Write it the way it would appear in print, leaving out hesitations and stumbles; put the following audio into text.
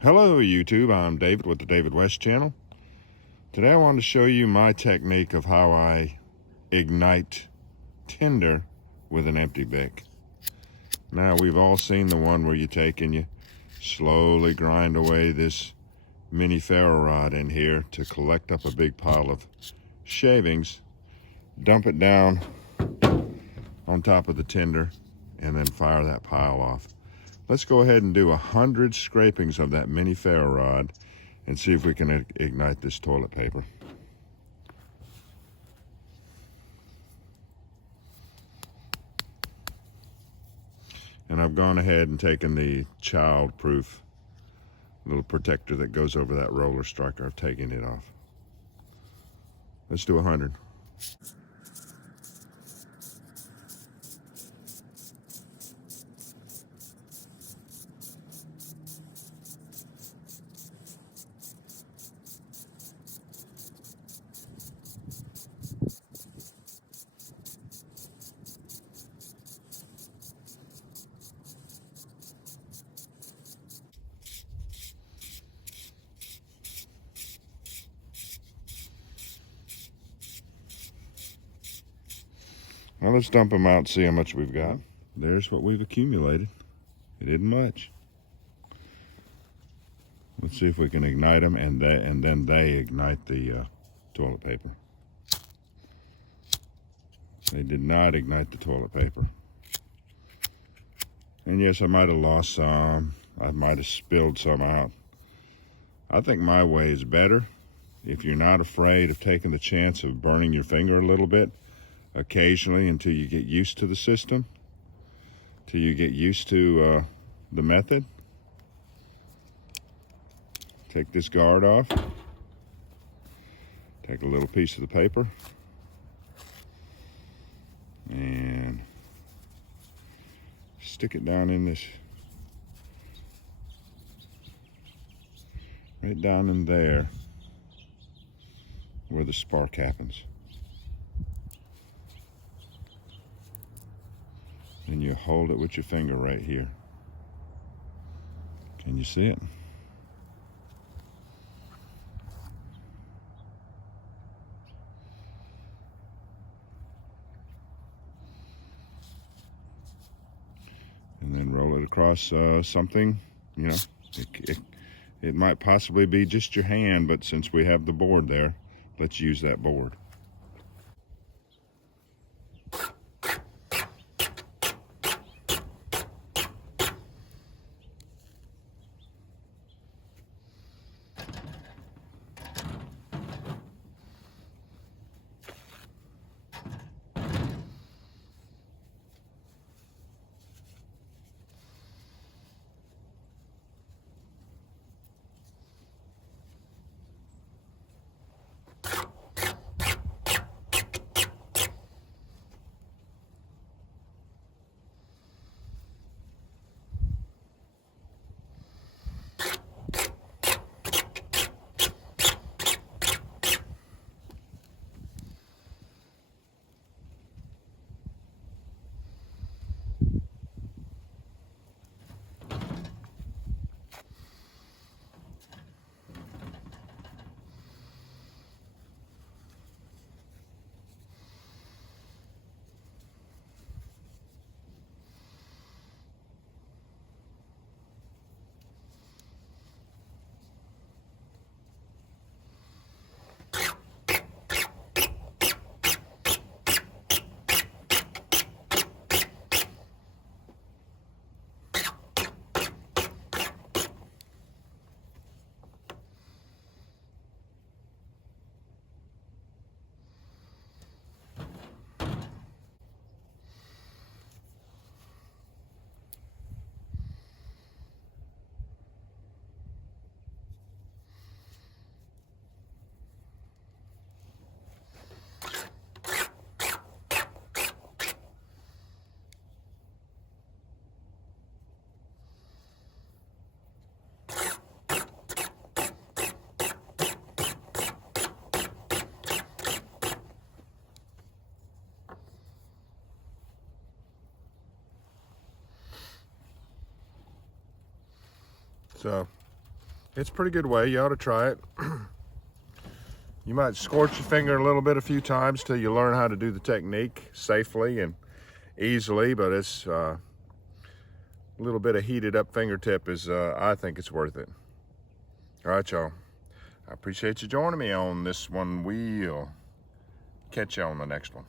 Hello YouTube, I'm David with the David West channel. Today I wanted to show you my technique of how I ignite tinder with an empty BIC. Now we've all seen the one where you take and you slowly grind away this mini ferro rod in here to collect up a big pile of shavings, dump it down on top of the tinder, and then fire that pile off. Let's go ahead and do 100 scrapings of that mini ferro rod and see if we can ignite this toilet paper. And I've gone ahead and taken the child-proof little protector that goes over that roller striker. I've taken it off. Let's do 100. Now let's dump them out and see how much we've got. There's what we've accumulated. It isn't much. Let's see if we can ignite them, and then they ignite the toilet paper. They did not ignite the toilet paper. And yes, I might have lost some. I might have spilled some out. I think my way is better. If you're not afraid of taking the chance of burning your finger a little bit, occasionally until you get used to the system, till you get used to the method. Take this guard off. Take a little piece of the paper and stick it down in this, right down in there where the spark happens. And you hold it with your finger right here. Can you see it? And then roll it across something, you know, it might possibly be just your hand, but since we have the board there, let's use that board. So it's a pretty good way. You ought to try it. You might scorch your finger a little bit a few times till you learn how to do the technique safely and easily, but it's a little bit of heated up fingertip is, I think it's worth it. All right, y'all. I appreciate you joining me on this one. We'll catch you on the next one.